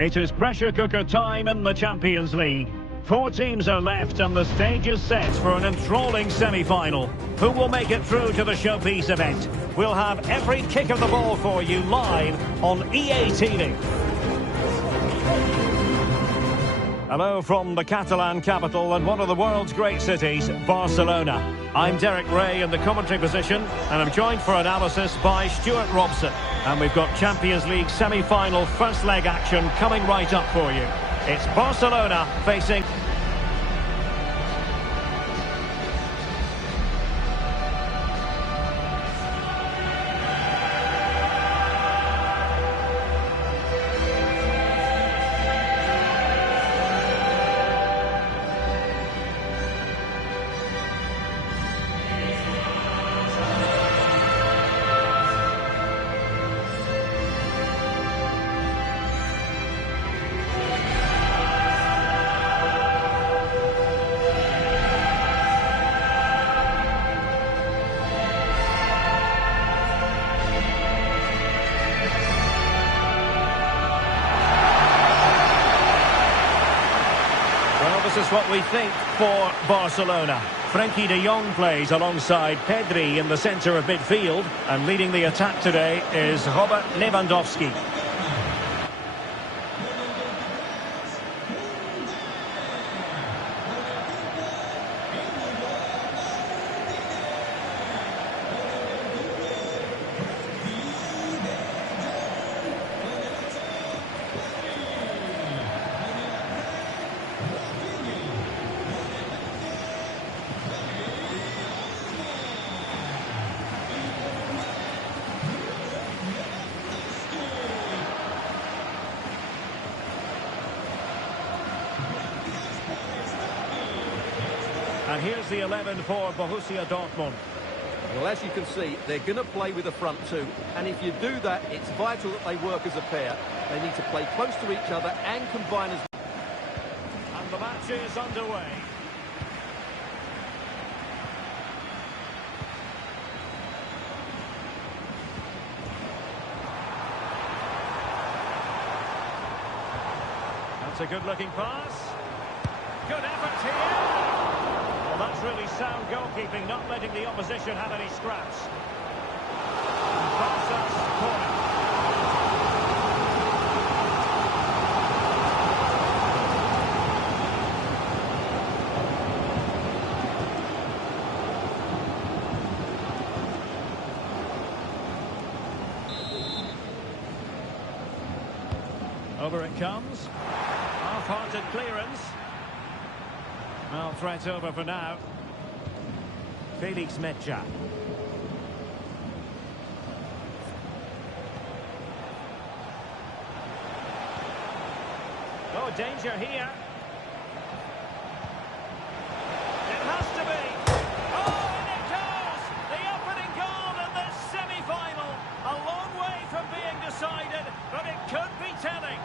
It is pressure cooker time in the Champions League. 4 teams are left and the stage is set for an enthralling semi-final. Who will make it through to the showpiece event? We'll have every kick of the ball for you live on EA TV. Hello from the Catalan capital and one of the world's great cities, Barcelona. I'm Derek Ray in the commentary position and I'm joined for analysis by Stuart Robson. And we've got Champions League semi-final first leg action coming right up for you. It's Barcelona facing... This is what we think for Barcelona. Frenkie de Jong plays alongside Pedri in the centre of midfield, and leading the attack today is Robert Lewandowski. And here's the 11 for Borussia Dortmund. Well, as you can see, they're going to play with the front two. And if you do that, it's vital that they work as a pair. They need to play close to each other and combine as... And the match is underway. That's a good-looking pass. Good effort here. Well, that's really sound goalkeeping, not letting the opposition have any scraps. Barca's corner. Over it comes. Half-hearted clearance. Well, threat over for now. Felix Mecha. Oh, danger here. It has to be. Oh, and it goes! The opening goal in this semi-final. A long way from being decided, but it could be telling.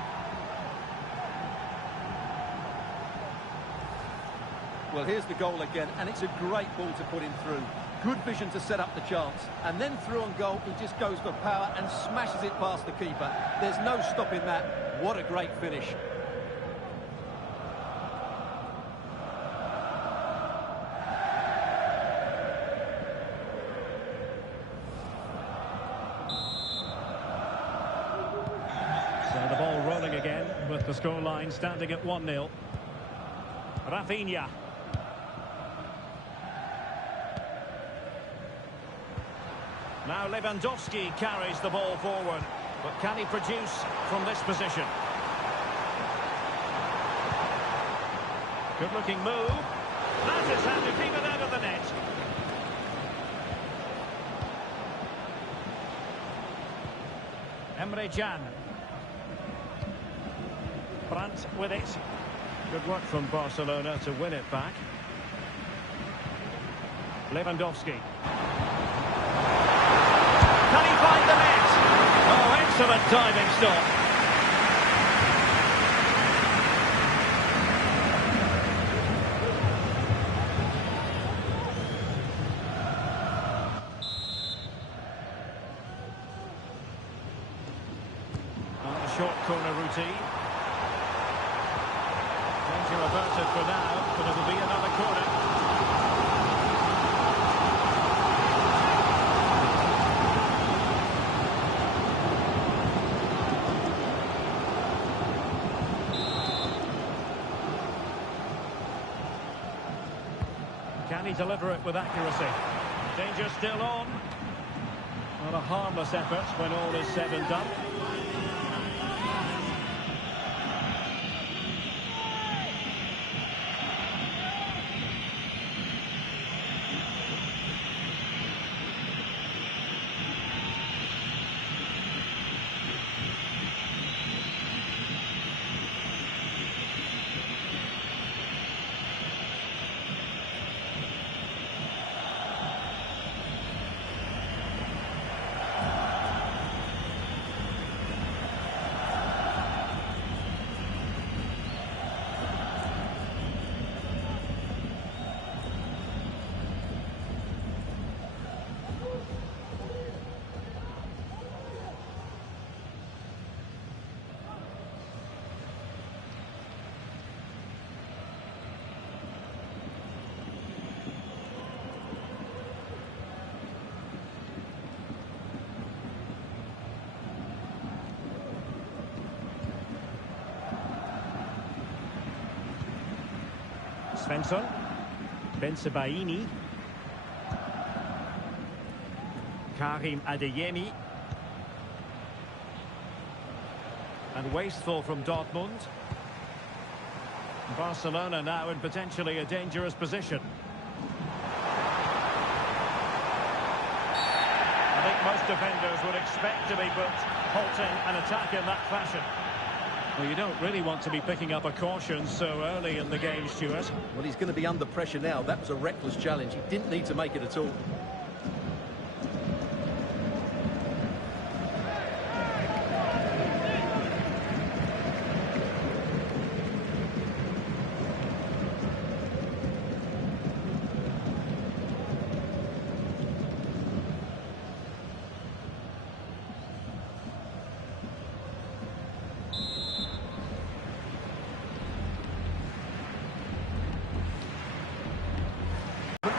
Well, here's the goal again, and it's a great ball to put him through. Good vision to set up the chance. And then through on goal, he just goes for power and smashes it past the keeper. There's no stopping that. What a great finish. So the ball rolling again, with the scoreline standing at 1-0. Rafinha. Now Lewandowski carries the ball forward, but can he produce from this position? Good-looking move. That is how to keep it out of the net. Emre Can. Brandt with it. Good work from Barcelona to win it back. Lewandowski. Can he find the net? Oh, excellent diving stop. On the short corner routine. averted for now, but it'll be another corner. Can he deliver it with accuracy? Danger still on. Not a harmless effort when all is said and done. Svensson, Bensebaini, Karim Adeyemi, and wasteful from Dortmund. Barcelona now in potentially a dangerous position. I think most defenders would expect to be put halting an attack in that fashion. Well, you don't really want to be picking up a caution so early in the game, Stuart. Well, he's going to be under pressure now. That was a reckless challenge. He didn't need to make it at all.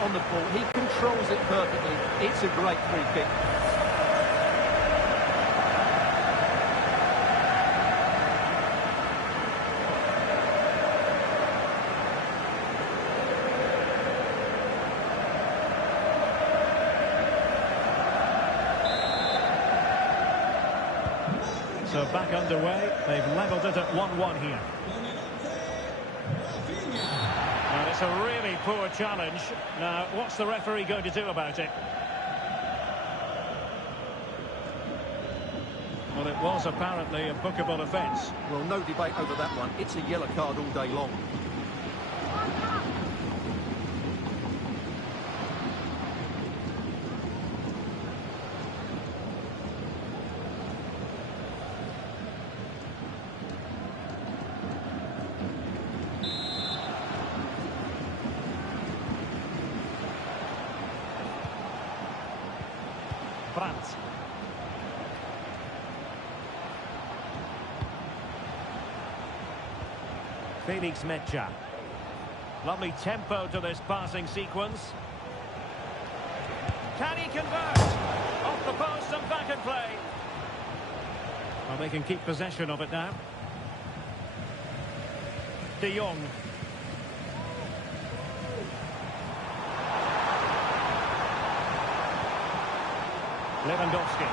On the ball, he controls it perfectly. It's a great free kick. So back underway, they've levelled it at 1-1 here. And it's a really poor challenge. Now, what's the referee going to do about it? Well, it was apparently a bookable offence. Well, no debate over that one. It's a yellow card all day long. Brandt. Felix Mecha. Lovely tempo to this passing sequence. Can he convert? Off the post and back in play. Well, they can keep possession of it now. De Jong. Lewandowski.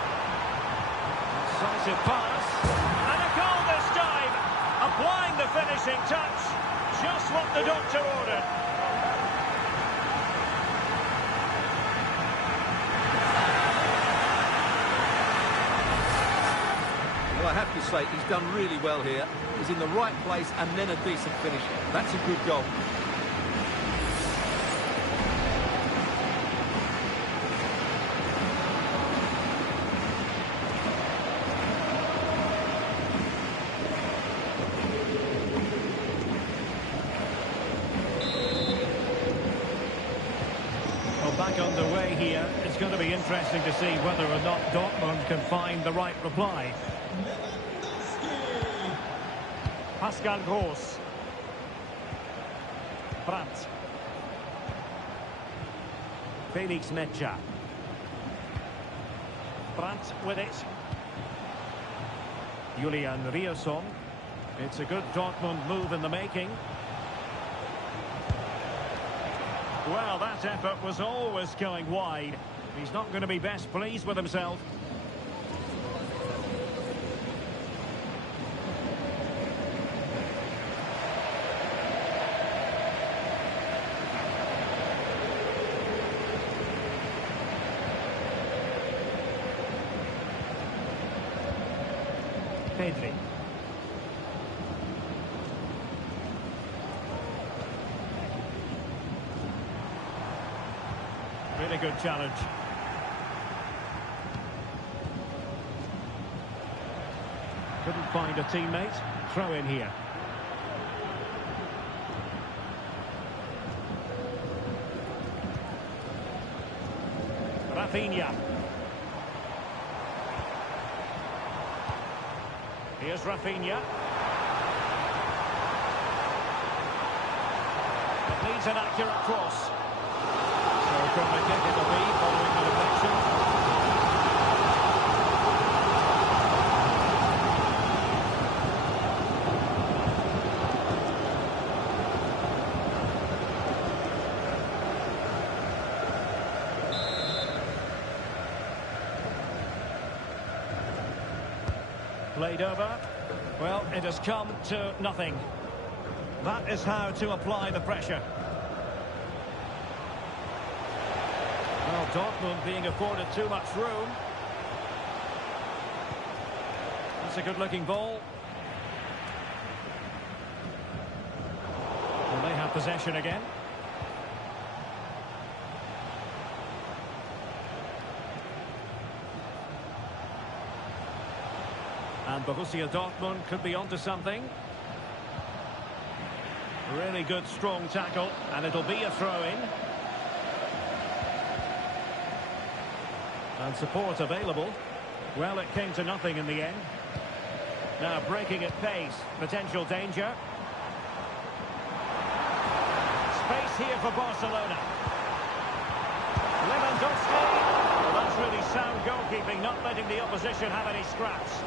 Decisive pass. And a goal this time. Applying the finishing touch. Just what the doctor ordered. Well, I have to say, he's done really well here. He's in the right place and then a decent finish. That's a good goal. Back underway here. It's going to be interesting to see whether or not Dortmund can find the right reply. Pascal Gross. Brandt. Felix Mecha. Brandt with it. Julian Riasson. It's a good Dortmund move in the making. Well, that effort was always going wide. He's not going to be best pleased with himself. Pedri. Really good challenge. Couldn't find a teammate. Throw in here. Rafinha. Here's Rafinha. It needs an accurate cross. So from the kick it'll be following the deflection. Played over. Well, it has come to nothing. That is how to apply the pressure. Well, Dortmund being afforded too much room. That's a good-looking ball. Well, they have possession again. And Borussia Dortmund could be onto something. Really good, strong tackle, and it'll be a throw-in. And support available. Well, it came to nothing in the end. Now breaking at pace, potential danger. Space here for Barcelona. Lewandowski. Well, that's really sound goalkeeping, not letting the opposition have any scraps.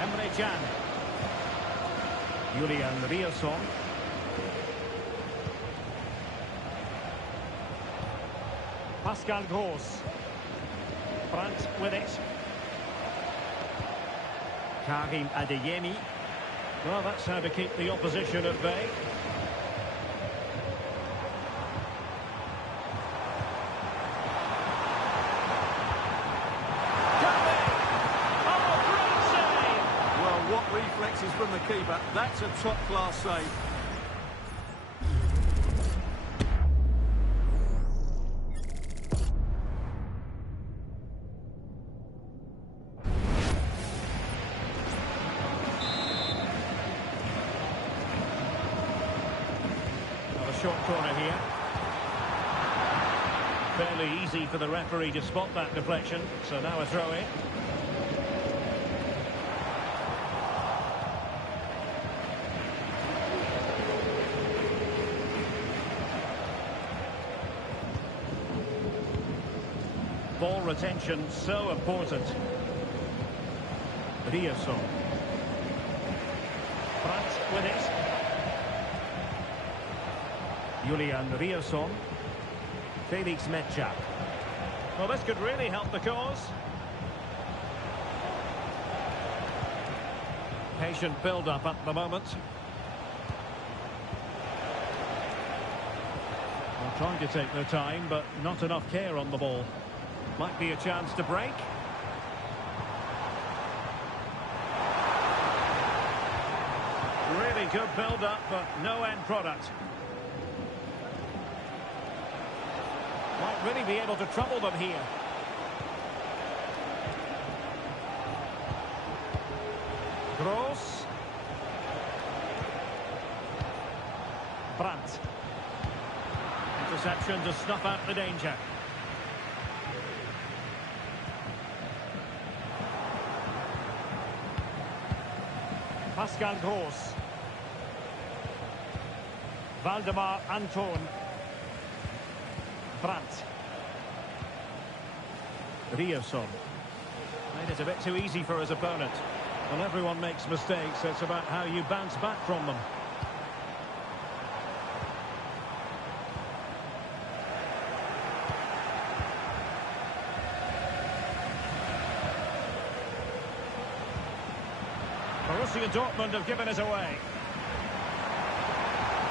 Emre Can. Julian Riasson. Pascal Gross. Brandt with it. Karim Adeyemi. Well, that's how to keep the opposition at bay. Reflexes from the keeper. That's a top-class save. A short corner here. Fairly easy for the referee to spot that deflection. So now a throw-in. Ball retention so important. Riasson. Brandt with it. Julian Riasson. Felix Mecha. Well, this could really help the cause. Patient build-up at the moment. Well, trying to take their time, but not enough care on the ball. Might be a chance to break. Really good build-up, but no end product. Might really be able to trouble them here. Gross. Brandt. Interception to snuff out the danger. Pascal Gross. Valdemar Anton. Brandt. Riosson. Made it a bit too easy for his opponent. Well, everyone makes mistakes. It's about how you bounce back from them. Borussia Dortmund have given it away.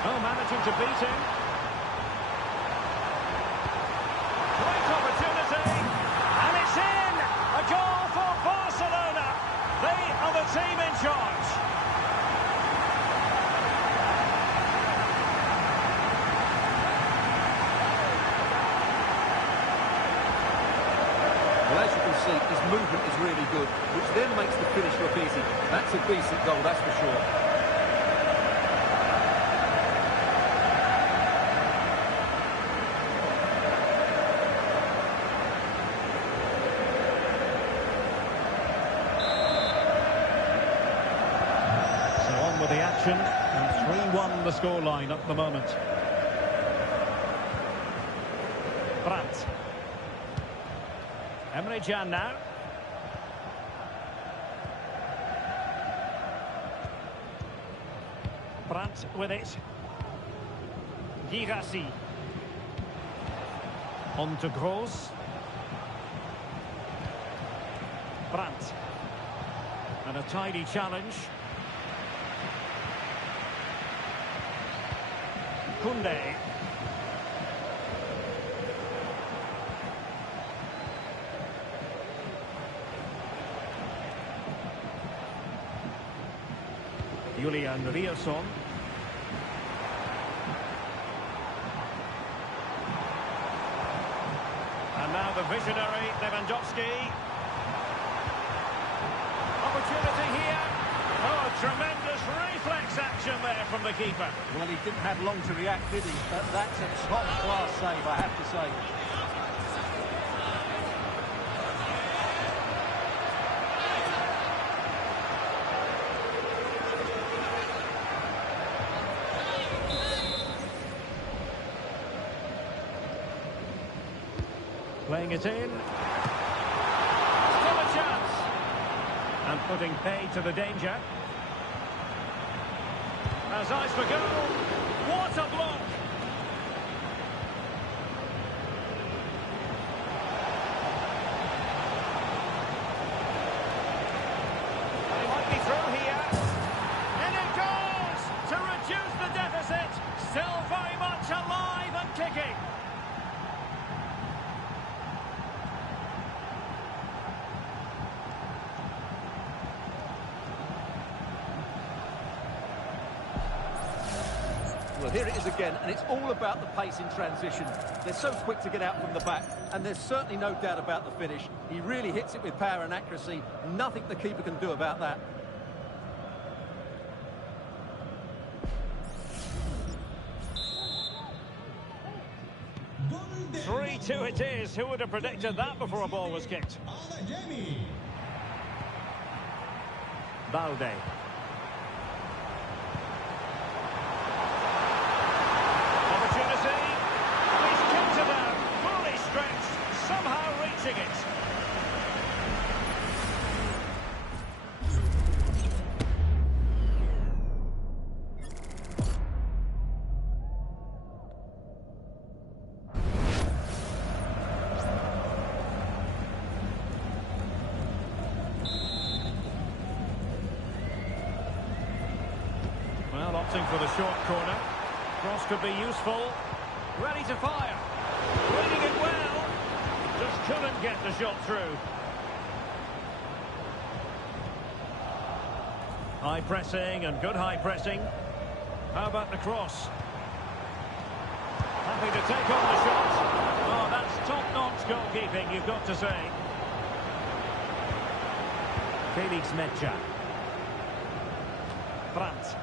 Oh, managing to beat him. Great opportunity. And it's in! A goal for Barcelona. They are the team in charge. Well, as you can see, his movement is really good, which then makes the finish look easy. That's a decent goal, that's for sure. So on with the action, and 3-1 the scoreline at the moment. Brandt. Emre Can now. Brandt with it. Girassi. On to Gross. Brandt. And a tidy challenge. Koundé. Julian Riosson. And now the visionary Lewandowski. Opportunity here. Oh, tremendous reflex action there from the keeper. Well, he didn't have long to react, did he? But that's a top-class save, I have to say. Playing it in. Still a chance. And putting pay to the danger. As eyes for goal. What a block! He might be through here. And it goes to reduce the deficit. Still very much alive and kicking. Well, here it is again, and it's all about the pace in transition. They're so quick to get out from the back, and there's certainly no doubt about the finish. He really hits it with power and accuracy. Nothing the keeper can do about that. Three-two it is. Who would have predicted that before a ball was kicked? Balde. Opportunity. He's kicked it out. Fully stretched. Somehow reaching it. Well, opting for the short corner. Cross could be useful. Ready to fire. Reading it well. Just couldn't get the shot through. High pressing and good high pressing. How about the cross? Happy to take on the shot. Oh, that's top-notch goalkeeping, you've got to say. Felix Mejia. Brandt.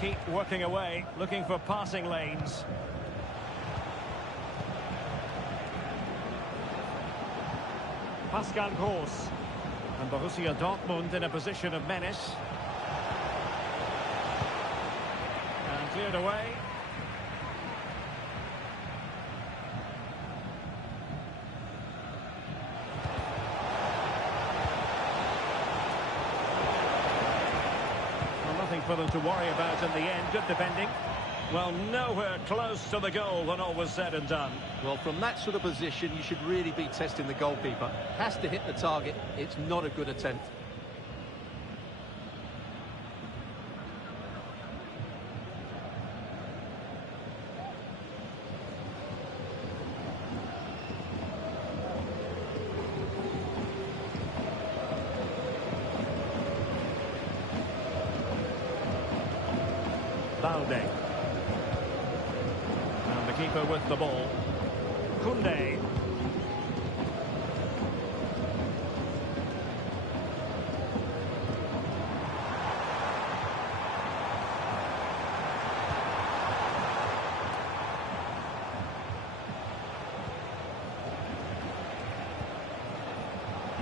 Keep working away, looking for passing lanes. Pascal Gross. And Borussia Dortmund in a position of menace. And cleared away. Well, nothing for them to worry about in the end. Good defending. Well, nowhere close to the goal when all was said and done. Well, from that sort of position, you should really be testing the goalkeeper. Has to hit the target. It's not a good attempt. Balde. And the keeper with the ball. Koundé.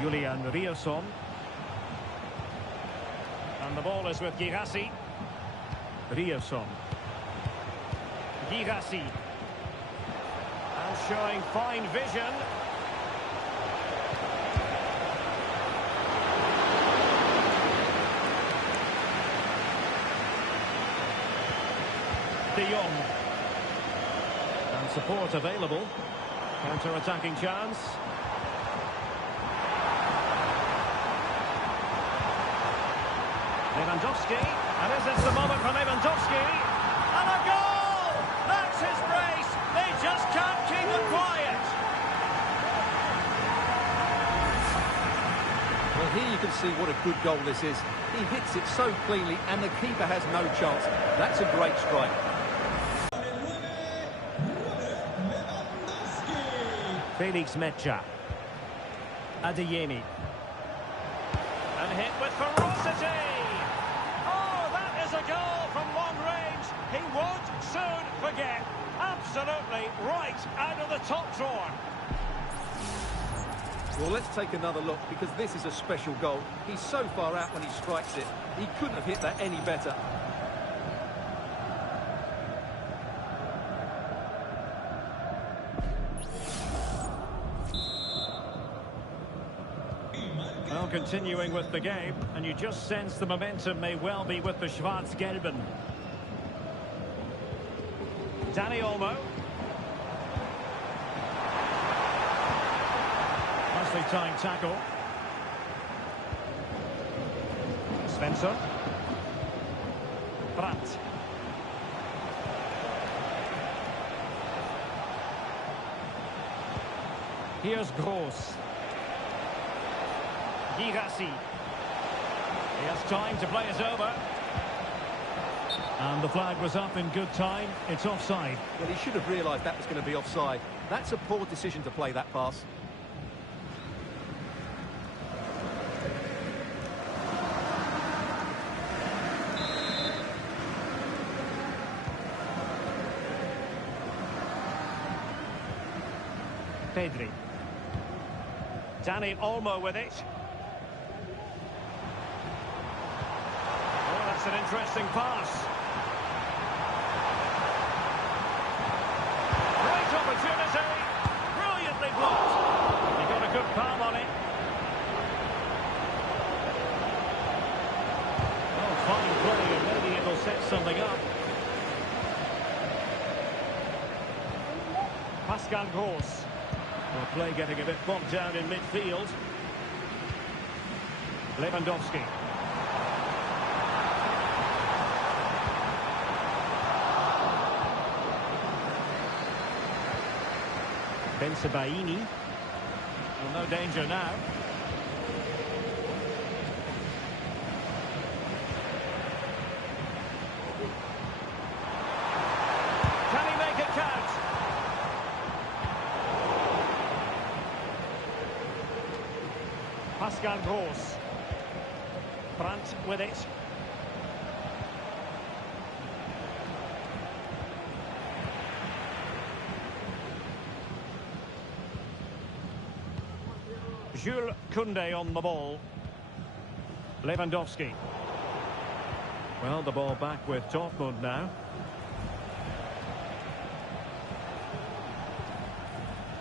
Julian Rierson. And the ball is with Girassi. Rierson. Girassi. And showing fine vision. De Jong. And support available. Counter-attacking chance. Lewandowski. And is this the moment for Lewandowski? And a goal! That's his brace! They just can't keep it quiet! Well, here you can see what a good goal this is. He hits it so cleanly and the keeper has no chance. That's a great strike. Felix Mecha. Adeyemi. And hit with ferocity! A goal from long range. He won't soon forget. Absolutely right out of the top drawer. Well, let's take another look because this is a special goal. He's so far out when he strikes it. He couldn't have hit that any better. Well, continuing with the game, and you just sense the momentum may well be with the Schwarz-Gelben. Dani Olmo. Nicely timed tackle. Svensson. Brandt. Here's Gross. Girassi. He has time to play it over. And the flag was up in good time. It's offside. Well, he should have realised that was going to be offside. That's a poor decision to play that pass. Pedri. Dani Olmo with it. That's an interesting pass. Great opportunity. Brilliantly blocked. He got a good palm on it. Oh, fine play, and maybe it'll set something up. Pascal Gross. Well, play getting a bit bogged down in midfield. Lewandowski. Bensebaini. Well, no danger now. Can he make it count? Pascal Gross. Brandt with it. Jules Koundé on the ball. Lewandowski. Well, the ball back with Dortmund now.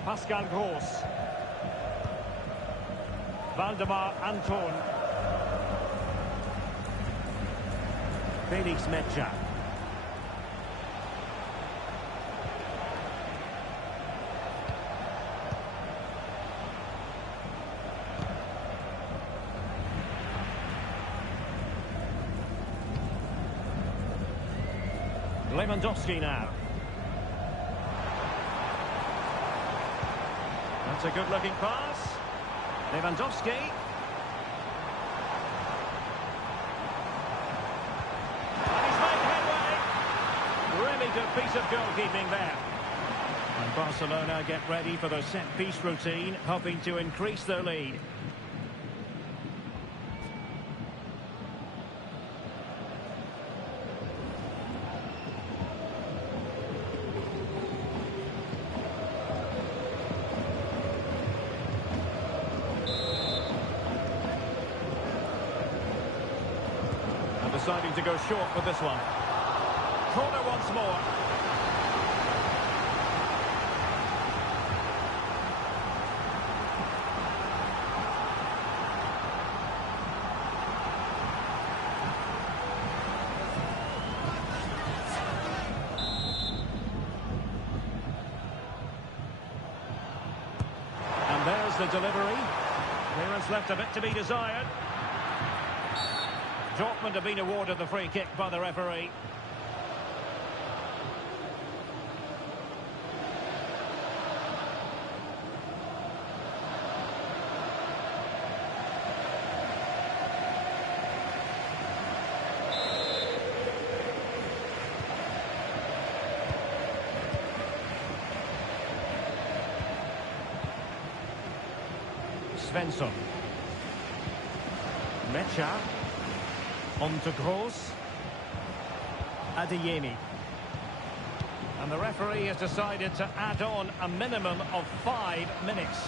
Pascal Gross. Valdemar Anton. Felix Mecha. Lewandowski now. That's a good-looking pass. Lewandowski. And he's made headway. Really good piece of goalkeeping there. And Barcelona get ready for their set-piece routine, hoping to increase their lead. Deciding to go short with this one. Corner once more. And there's the delivery. Clearance left a bit to be desired. Dortmund have been awarded the free kick by the referee. Svensson. Mecha. On to Gross. Adeyemi. And the referee has decided to add on a minimum of 5 minutes.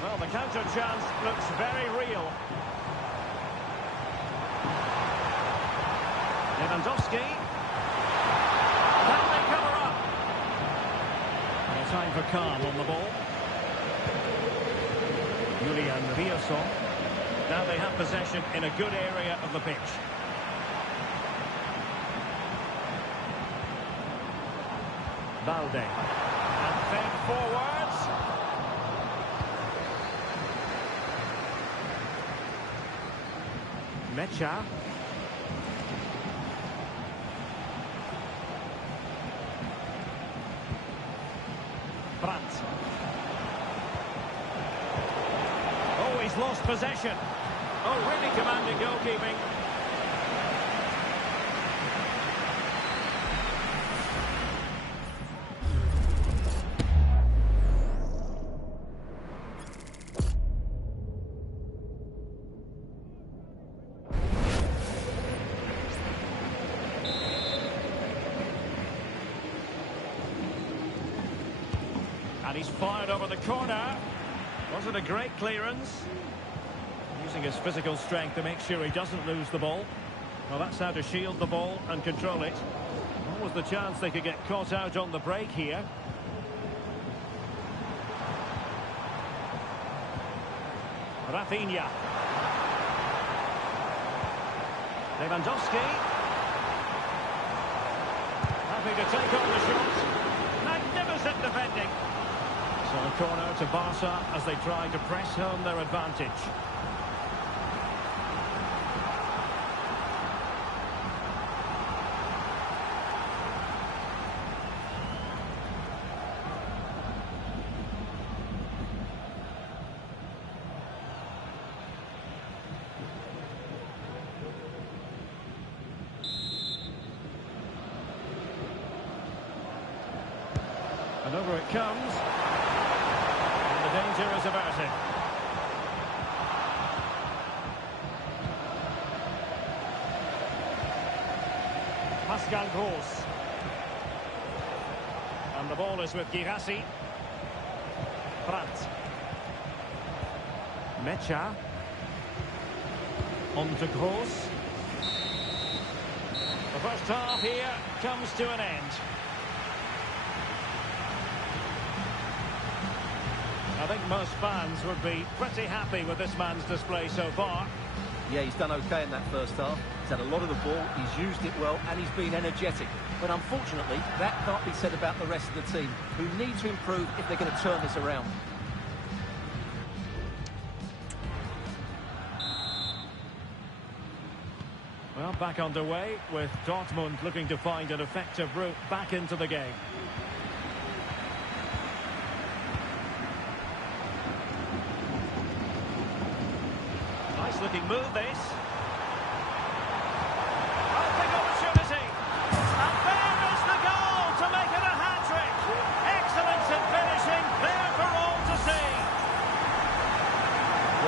Well, the counter chance looks very real. Lewandowski. Can they cover up? And a time for calm on the ball. Julian Rierson. Now they have possession in a good area of the pitch. Balde. And fed forwards. Mecha. Brandt. Oh, he's lost possession. Oh, really commanding goalkeeping. And he's fired over the corner. Wasn't a great clearance. Using his physical strength to make sure he doesn't lose the ball. Well, that's how to shield the ball and control it. What was the chance they could get caught out on the break here? Rafinha. Lewandowski. Happy to take on the shot. Magnificent defending. So a corner to Barca as they try to press home their advantage. And over it comes. And the danger is averted. Pascal Gross. And the ball is with Girassi. Brandt. Mecha. On to Gross. The first half here comes to an end. I think most fans would be pretty happy with this man's display so far. Yeah, he's done okay in that first half. He's had a lot of the ball, he's used it well, and he's been energetic. But unfortunately, that can't be said about the rest of the team, who need to improve if they're going to turn this around. Well, back underway with Dortmund looking to find an effective route back into the game. Nice looking move, this. Oh, big opportunity. And there is the goal to make it a hat-trick. Excellence in finishing, there for all to see.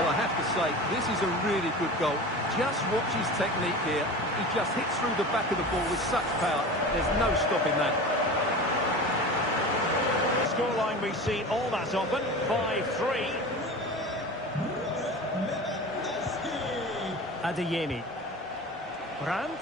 Well, I have to say, this is a really good goal. Just watch his technique here. He just hits through the back of the ball with such power. There's no stopping that. The scoreline we see all that often, 5-3. Adeyemi. Brandt.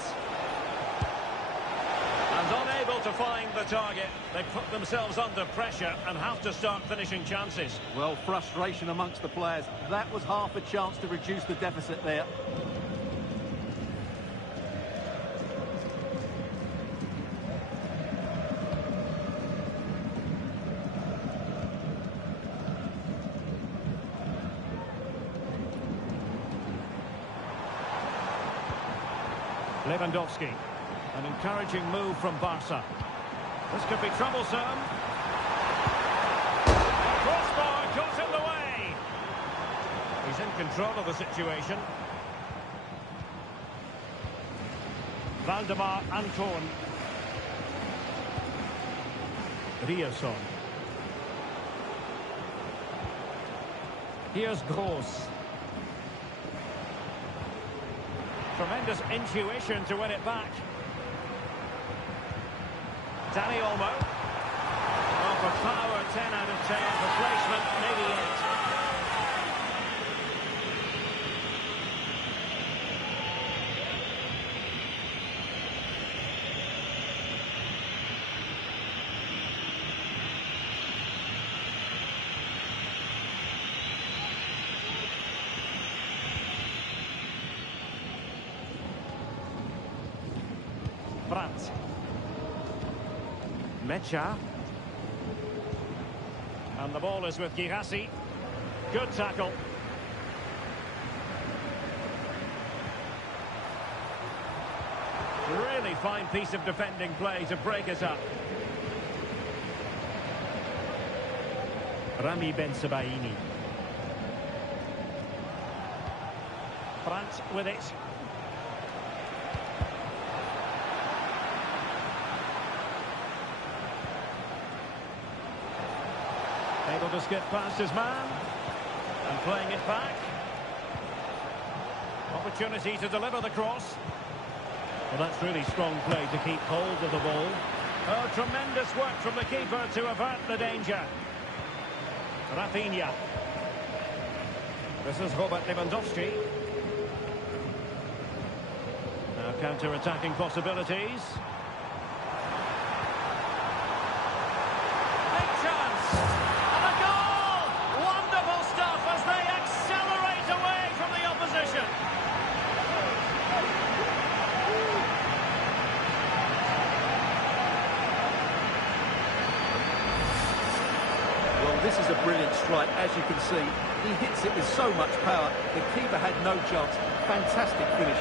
And unable to find the target. They put themselves under pressure and have to start finishing chances. Well, frustration amongst the players. That was half a chance to reduce the deficit there. Lewandowski. An encouraging move from Barca. This could be troublesome. Crossbar got in the way. He's in control of the situation. Valdemar Anton. Rierson. Here's Gross. Tremendous intuition to win it back. Danny Olmo. Oh, for power, 10 out of 10. For placement, maybe 8. Brandt. Mecha. And the ball is with Girassi. Good tackle. Really fine piece of defending play to break it up. Rami Ben Sebaini. Brandt with it. Able to skip past his man and playing it back. Opportunity to deliver the cross. Well, that's really strong play to keep hold of the ball. Oh, tremendous work from the keeper to avert the danger. Rafinha. This is Robert Lewandowski. Now counter-attacking possibilities. Big chance! And a goal! Wonderful stuff as they accelerate away from the opposition. Well, this is a brilliant strike, as you can see. He hits it with so much power. The keeper had no chance. Fantastic finish.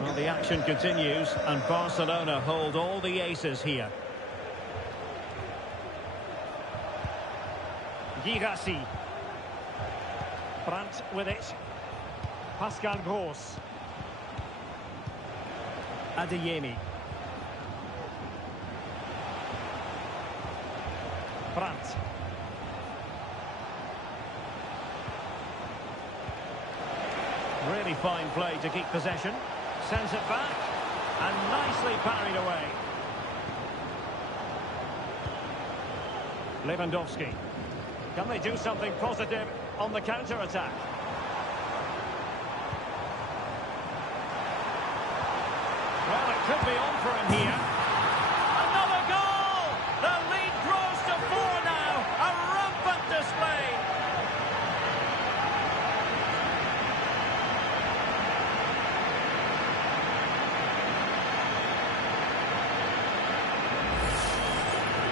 Well, the action continues, and Barcelona hold all the aces here. Girassi. Brandt with it. Pascal Gross. Adeyemi. Brandt. Really fine play to keep possession. Sends it back. And nicely parried away. Lewandowski. Can they do something positive on the counter-attack? Well, it could be on for him here. Another goal! The lead grows to 4 now. A rampant display.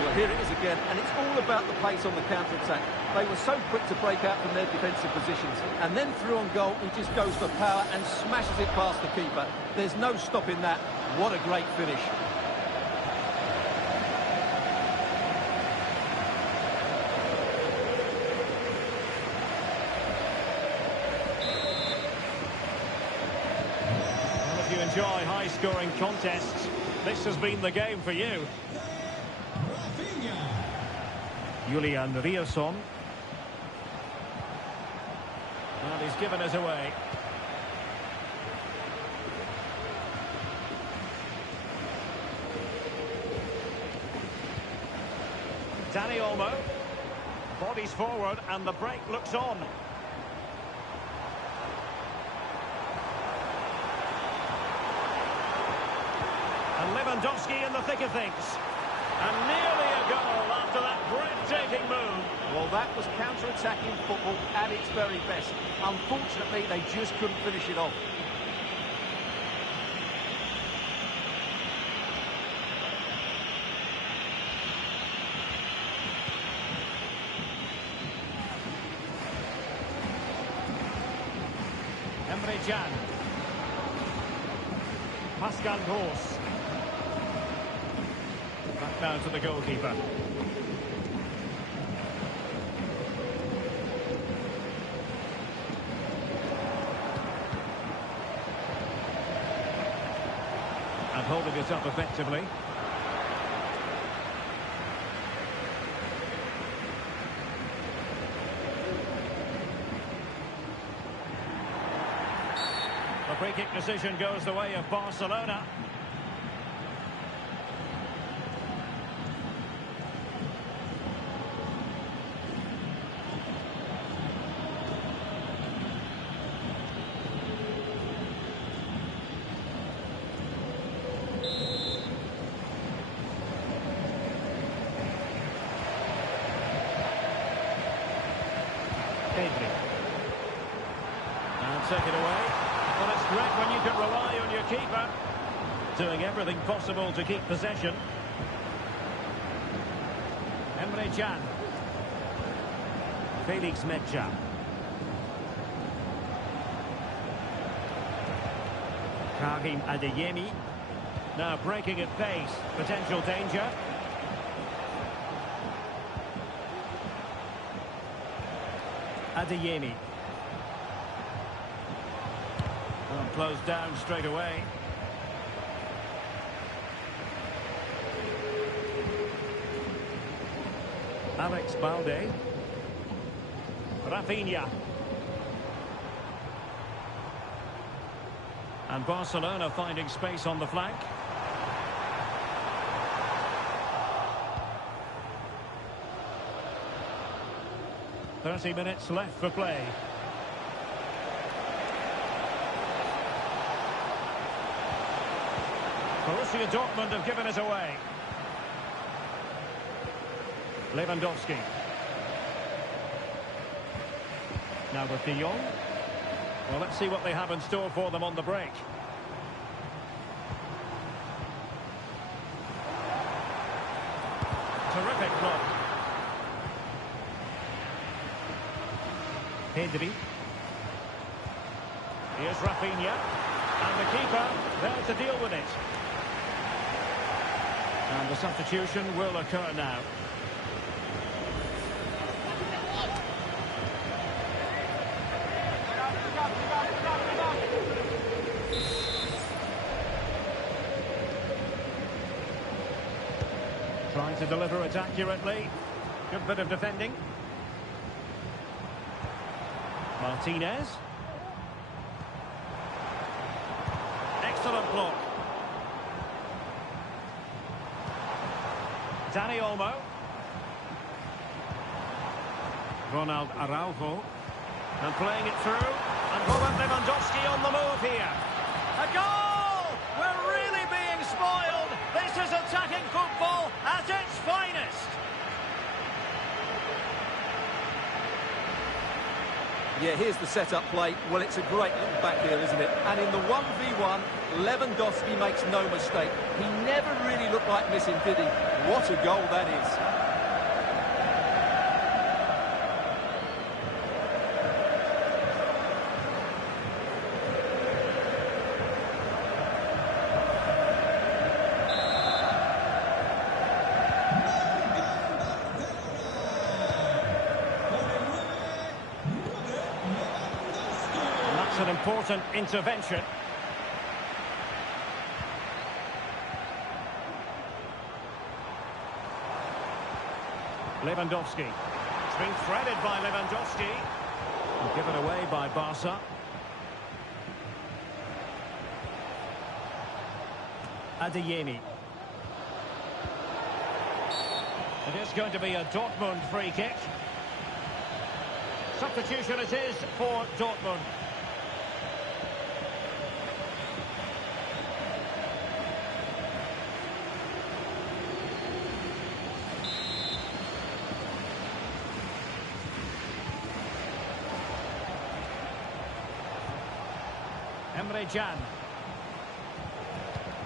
Well, here it is again, and it's all about the pace on the counter-attack. They were so quick to break out from their defensive positions, and then through on goal, he just goes for power and smashes it past the keeper. There's no stopping that. What a great finish. Well, if you enjoy high-scoring contests, this has been the game for you. Julian Rierson. And he's given us away. Dani Olmo. Bodies forward and the break looks on. And Lewandowski in the thick of things. And nearly a goal after that breathtaking move. Well, that was counter-attacking football at its very best. Unfortunately, they just couldn't finish it off. Emre Can. Pascal Gross. Back now to the goalkeeper. And holding it up effectively. The free kick decision goes the way of Barcelona. And take it away. Well, it's great when you can rely on your keeper. Doing everything possible to keep possession. Emre Can. Felix Medja. Karim Adeyemi. Now breaking at pace. Potential danger. Adeyemi. Well, closed down straight away. Alex Balde. Rafinha. And Barcelona finding space on the flank. "30 minutes left for play. Borussia Dortmund have given it away. Lewandowski. Now with De Jong. Well, let's see what they have in store for them on the break. Terrific block. Pedri. Here's Rafinha. And the keeper there to deal with it. And the substitution will occur now. Trying to deliver it accurately. Good bit of defending. Martinez. block. Dani Olmo. Ronald Araujo. And playing it through. And Robert Lewandowski on the move here. A goal! We're really being spoiled. This is attacking football at its finest. Yeah, here's the set-up play. Well, it's a great little back heel, isn't it? And in the 1v1, Lewandowski makes no mistake. He never really looked like missing, did he? What a goal that is. An important intervention. Lewandowski. It's been threaded by Lewandowski. And given away by Barca. Adeyemi. It is going to be a Dortmund free kick. Substitution it is for Dortmund. Emre Can.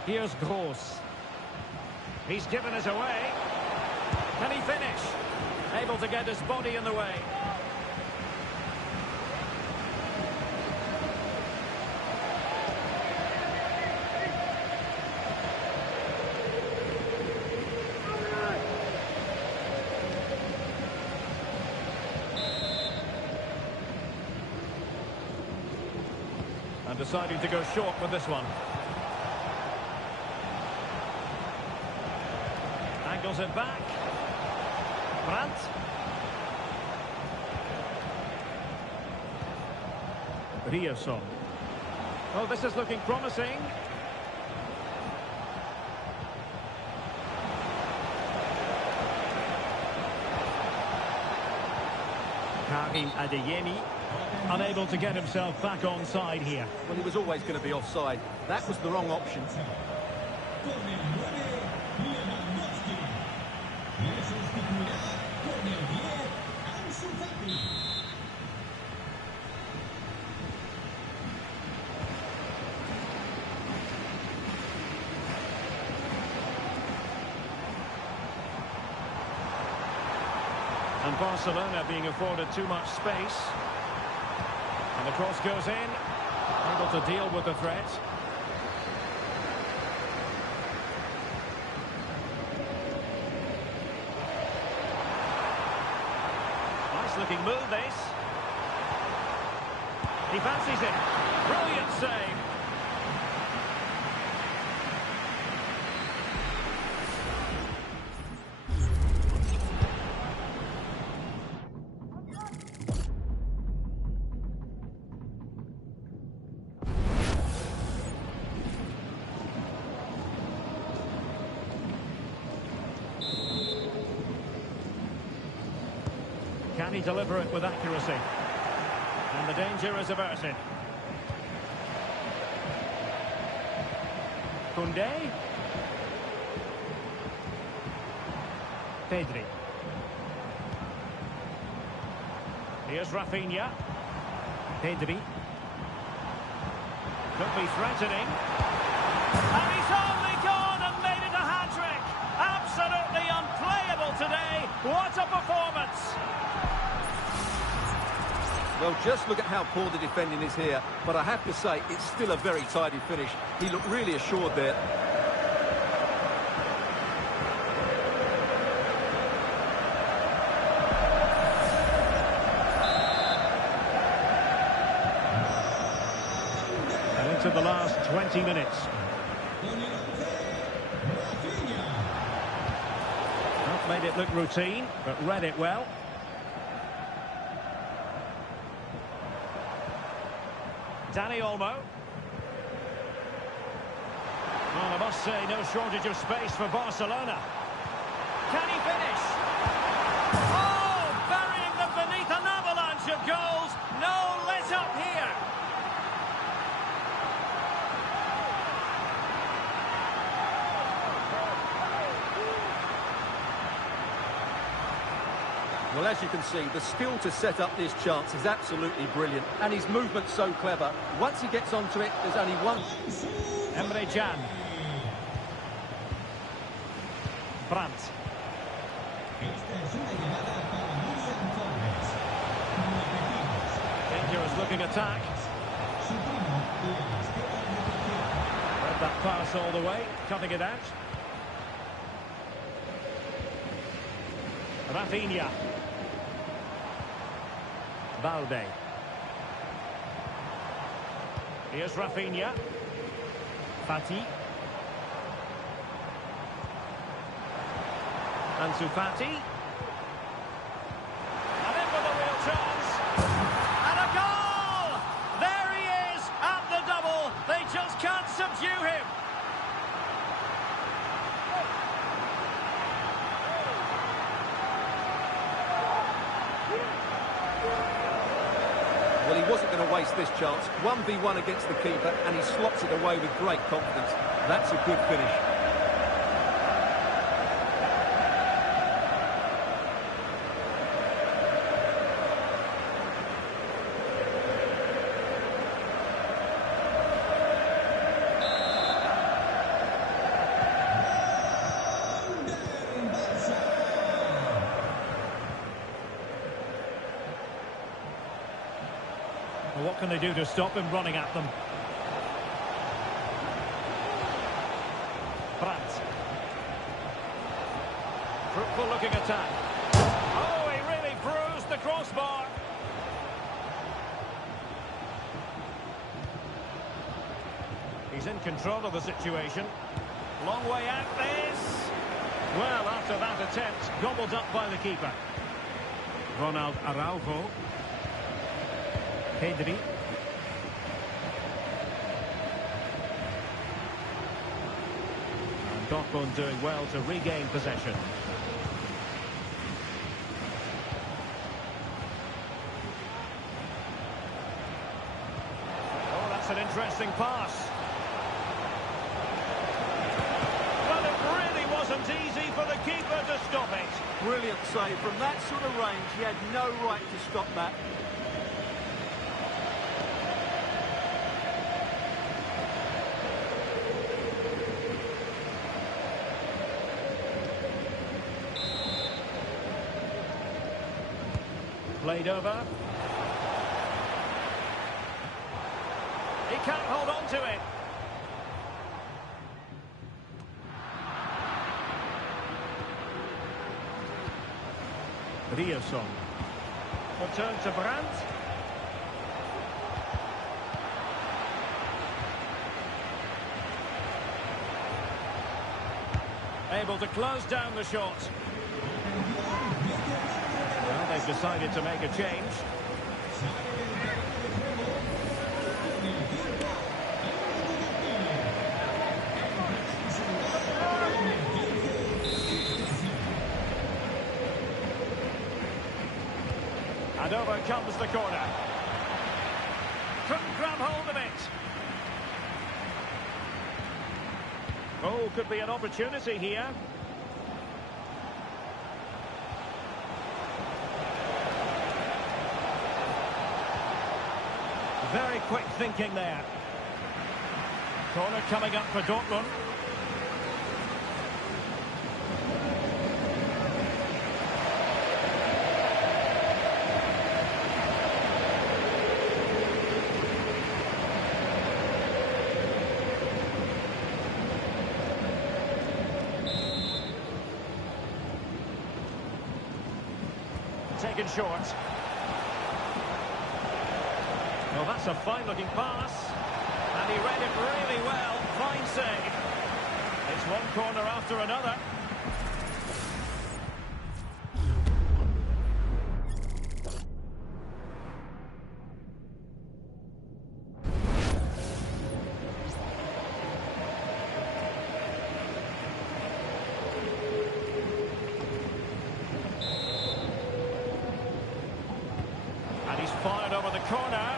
Here's Gross. He's given us away. Can he finish? Able to get his body in the way. And deciding to go short with this one. Angles it back. Brandt. Riosson. Oh, this is looking promising. Karim Adeyemi. Unable to get himself back onside here. Well, he was always going to be offside. That was the wrong option. And Barcelona being afforded too much space. And the cross goes in, able to deal with the threat. Nice looking move, this. He fancies it. Brilliant save. Can he deliver it with accuracy? And the danger is averted. Koundé. Pedri. Here's Rafinha. Pedri. Could be threatening. And he's only gone and made it a hat-trick. Absolutely unplayable today. What a performance. Well, just look at how poor the defending is here. But I have to say, it's still a very tidy finish. He looked really assured there. And into the last 20 minutes. Not made it look routine, but read it well. Dani Olmo. Well, I must say, no shortage of space for Barcelona. Can he finish? Oh, burying them beneath an avalanche of goals. No let up here. Well, as you can see, the skill to set up this chance is absolutely brilliant, and his movement's so clever. Once he gets onto it, there's only one. Emre Can. Brandt. Dangerous looking attack. Read that pass all the way, cutting it out. Rafinha. Balde. Here's Rafinha. Fati. Ansu Fati. And in with a real chance. And a goal! There he is at the double. They just can't subdue him. Well, he wasn't going to waste this chance. 1v1 against the keeper, and he slots it away with great confidence. That's a good finish. Well, what can they do to stop him running at them? Brandt. Fruitful looking attack. Oh, he really bruised the crossbar. He's in control of the situation. Long way out this. Well, after that attempt, gobbled up by the keeper. Ronald Araujo. Pedri. And Dortmund doing well to regain possession. Oh, that's an interesting pass. Well, it really wasn't easy for the keeper to stop it. Brilliant save. From that sort of range, he had no right to stop that. Played over. He can't hold on to it. Rierson. Return to Brandt. Able to close down the shot. Well, they've decided to make a change. And over comes the corner. Couldn't grab hold of it. Oh, could be an opportunity here. Very quick thinking there. Corner coming up for Dortmund. Taken short. Well, that's a fine-looking pass. And he read it really well. Fine save. It's one corner after another. corner.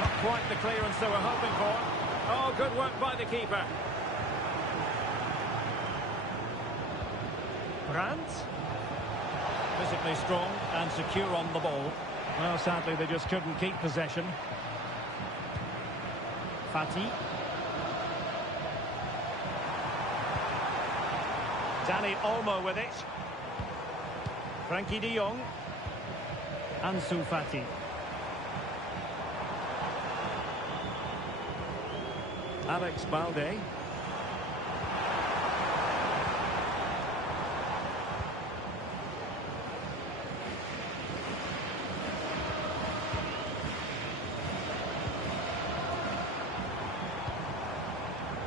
Not quite the clearance they were hoping for. Oh, good work by the keeper. Brandt. Physically strong and secure on the ball. Well, sadly, they just couldn't keep possession. Fati. Dani Olmo with it. Frankie de Jong. Ansu Fati. Alex Balde.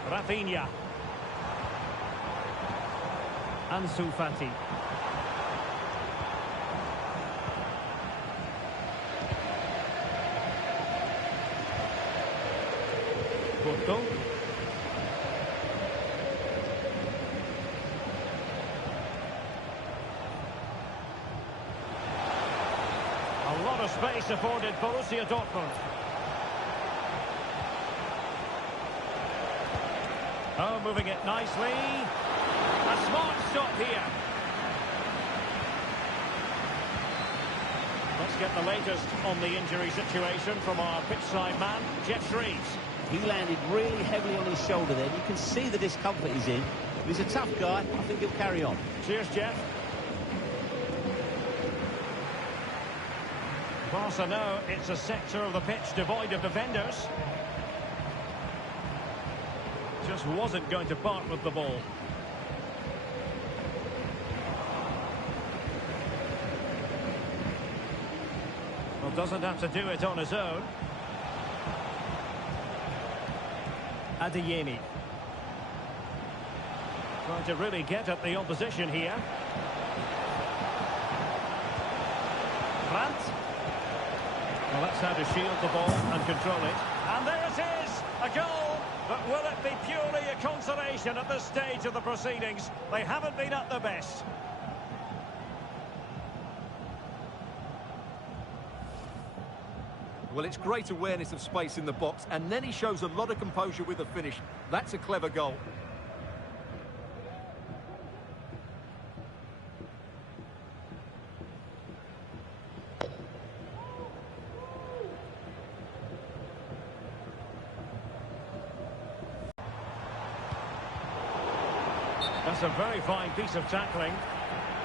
Rafinha. Ansu Fati. Porto. A lot of space afforded Borussia Dortmund. Oh, moving it nicely. A smart stop here. Let's get the latest on the injury situation from our pitchside man, Jeff Shreves. He landed really heavily on his shoulder there. You can see the discomfort he's in. He's a tough guy. I think he'll carry on. Cheers, Jeff. Barca know it's a sector of the pitch devoid of defenders. Just wasn't going to part with the ball. Well, doesn't have to do it on his own. Adeyemi. Trying to really get at the opposition here. Brandt. Well, that's how to shield the ball and control it. And there it is! A goal! But will it be purely a consolation at this stage of the proceedings? They haven't been at their best. Well, it's great awareness of space in the box, and then he shows a lot of composure with the finish. That's a clever goal. That's a very fine piece of tackling.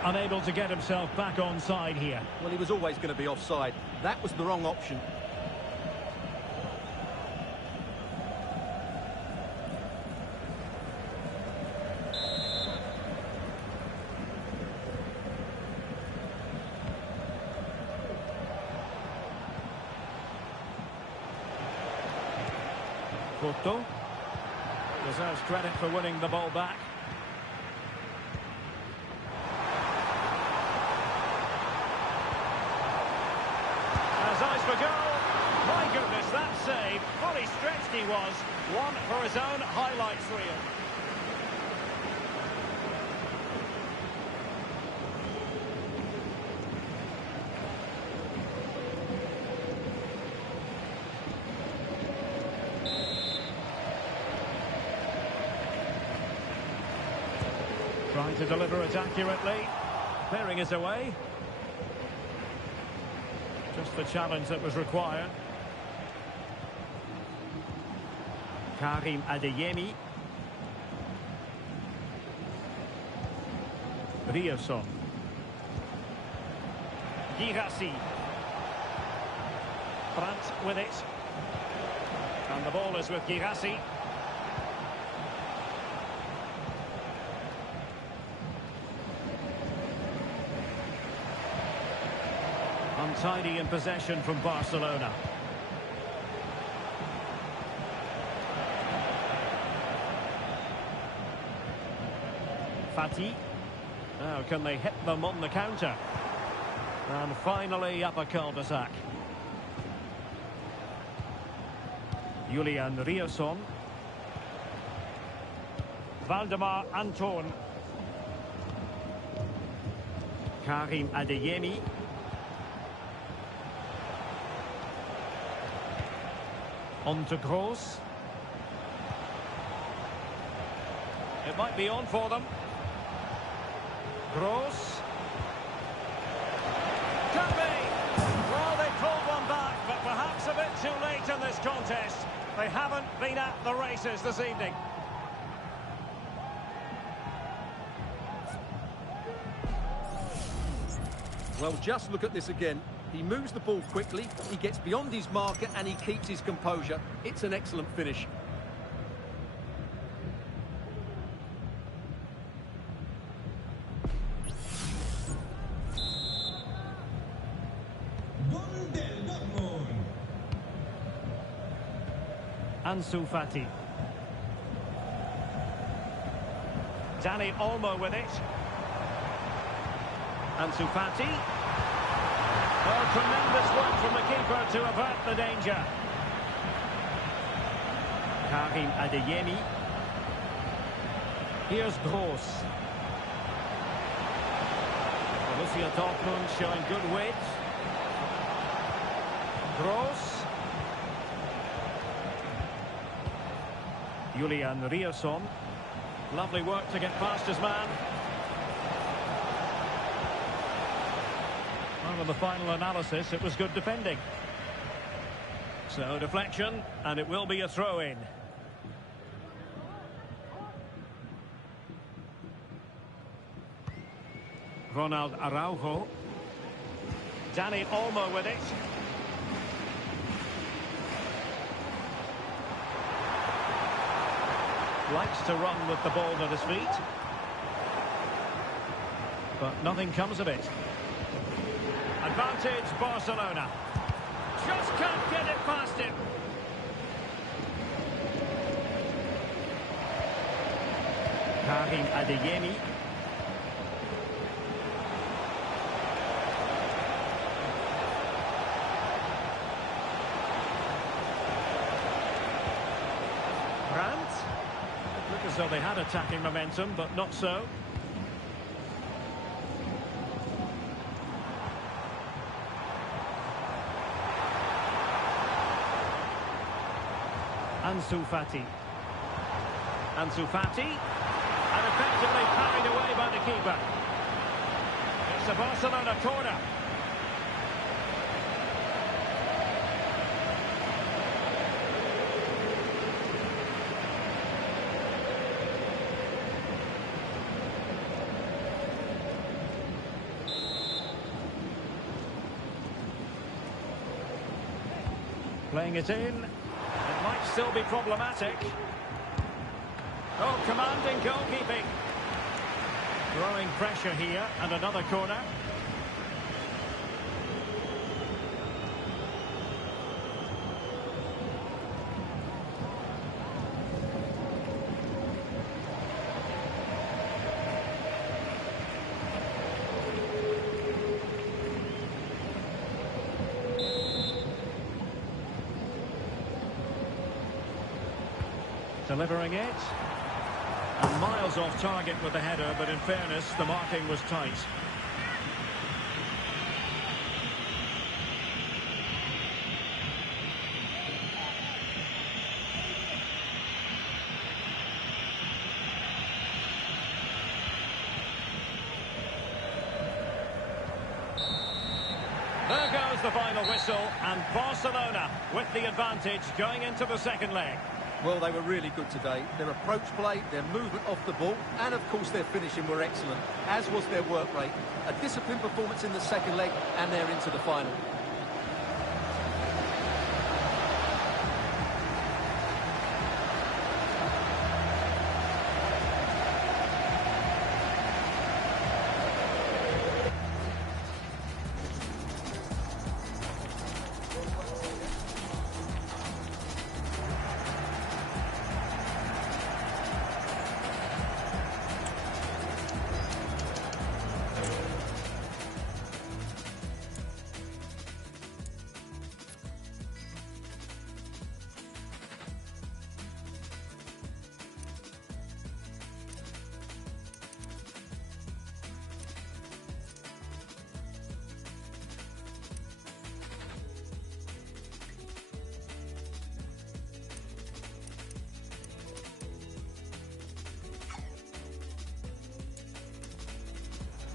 Unable to get himself back on side here. Well, he was always going to be offside. That was the wrong option. Porto deserves credit for winning the ball back. Has eyes for goal. My goodness, that save. Fully stretched he was. One for his own highlights reel. Trying to deliver it accurately. Clearing it away. Just the challenge that was required. Karim Adeyemi. Rioson. Girassi. Brandt with it. And the ball is with Girassi. Untidy in possession from Barcelona. Fati. Now can they hit them on the counter? And finally up a cul-de-sac. Julian Rioson. Valdemar Anton. Karim Adeyemi. On to Gross. It might be on for them. Gross. Can be! Well, they pulled one back, but perhaps a bit too late in this contest. They haven't been at the races this evening. Well, just look at this again. He moves the ball quickly, he gets beyond his marker and he keeps his composure. It's an excellent finish. Ansu Fati. Dani Olmo with it. Ansu Fati. Oh, tremendous work from the keeper to avert the danger. Karim Adeyemi. Here's Gross. Borussia Dortmund showing good width. Gross. Julian Rierson. Lovely work to get past his man. Well, in the final analysis, it was good defending. So, deflection, and it will be a throw-in. Ronald Araujo. Dani Olmo with it. Likes to run with the ball at his feet. But nothing comes of it. Advantage Barcelona. Just can't get it past him. Karim Adeyemi. Look as though they had attacking momentum, but not so. Ansu Fati. Ansu Fati. And effectively carried away by the keeper. It's a Barcelona corner. Playing it in. It might still be problematic. Oh, commanding goalkeeping. Growing pressure here, and another corner. Delivering it. And miles off target with the header, but in fairness, the marking was tight. There goes the final whistle, and Barcelona with the advantage going into the second leg. Well, they were really good today. Their approach play, their movement off the ball, and of course their finishing were excellent, as was their work rate. A disciplined performance in the second leg, and they're into the final.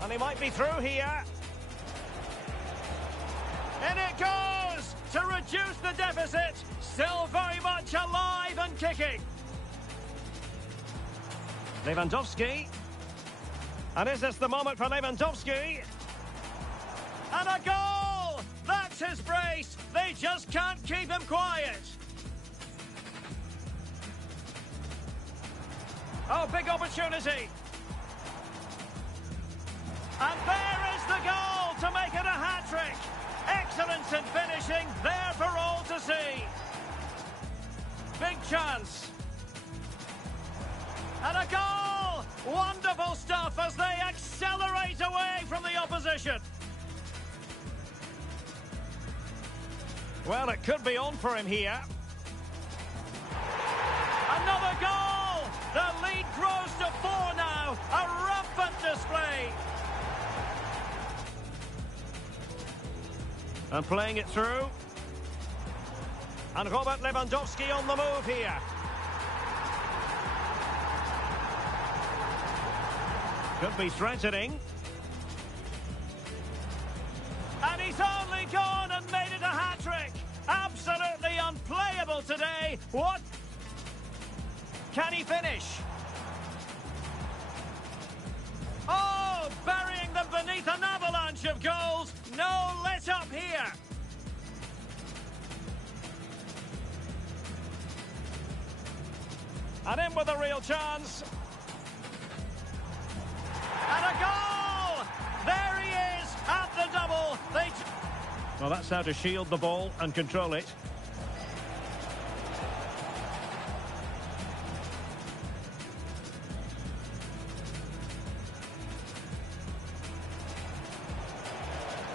And he might be through here. In it goes to reduce the deficit. Still very much alive and kicking. Lewandowski. And is this the moment for Lewandowski? And a goal! That's his brace. They just can't keep him quiet. Oh, big opportunity. And there is the goal to make it a hat-trick. Excellence in finishing, there for all to see. Big chance. And a goal! Wonderful stuff as they accelerate away from the opposition. Well, it could be on for him here. Another goal! The lead grows to 4 now. A rampant display. And playing it through. And Robert Lewandowski on the move here. Could be threatening. And he's only gone and made it a hat-trick. Absolutely unplayable today. What? Can he finish? Oh, burying them beneath an avalanche of goals. No let up here. And in with a real chance. And a goal! There he is at the double. Well, that's how to shield the ball and control it.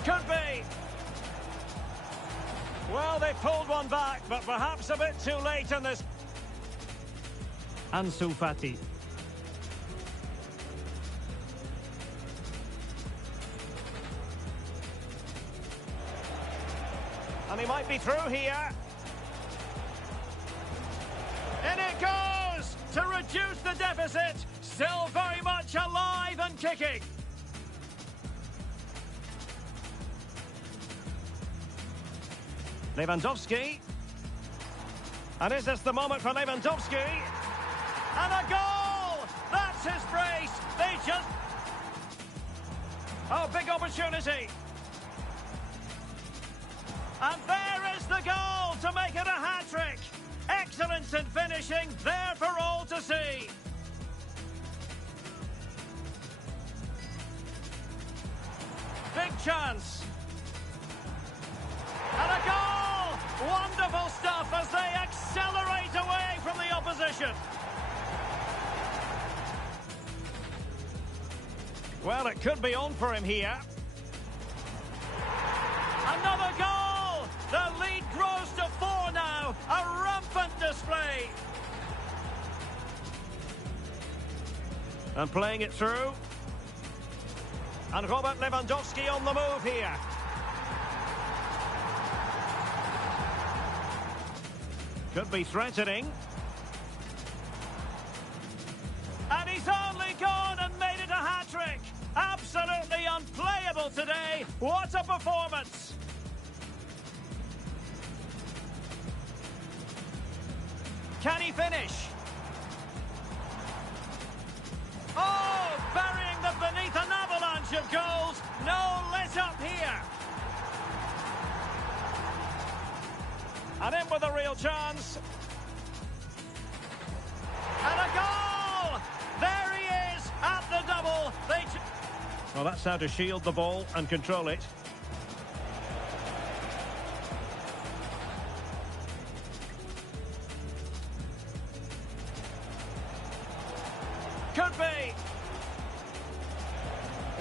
Could be. Well, they pulled one back, but perhaps a bit too late in this. Ansu Fati. And he might be through here. In it goes to reduce the deficit. Still very much alive and kicking. Lewandowski. And is this the moment for Lewandowski? And a goal! That's his brace. They just... Oh, big opportunity. And there is the goal to make it a hat-trick. Excellence in finishing, there for all to see. Big chance. And a goal! Wonderful stuff as they accelerate away from the opposition. Well, it could be on for him here. Another goal! The lead grows to 4 now. A rampant display. And playing it through. And Robert Lewandowski on the move here. Could be threatening. And he's only gone and made it a hat-trick. Absolutely unplayable today. What a performance. Can he finish? Oh, burying them beneath an avalanche of goals. No let up here. And in with a real chance. And a goal! There he is at the double. Well, that's how to shield the ball and control it. Could be.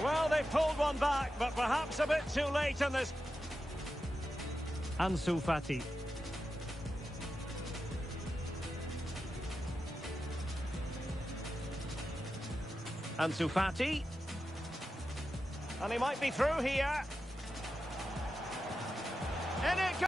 Well, they pulled one back, but perhaps a bit too late in this. Ansu Fati. Ansu Fati. And he might be through here. In it goes.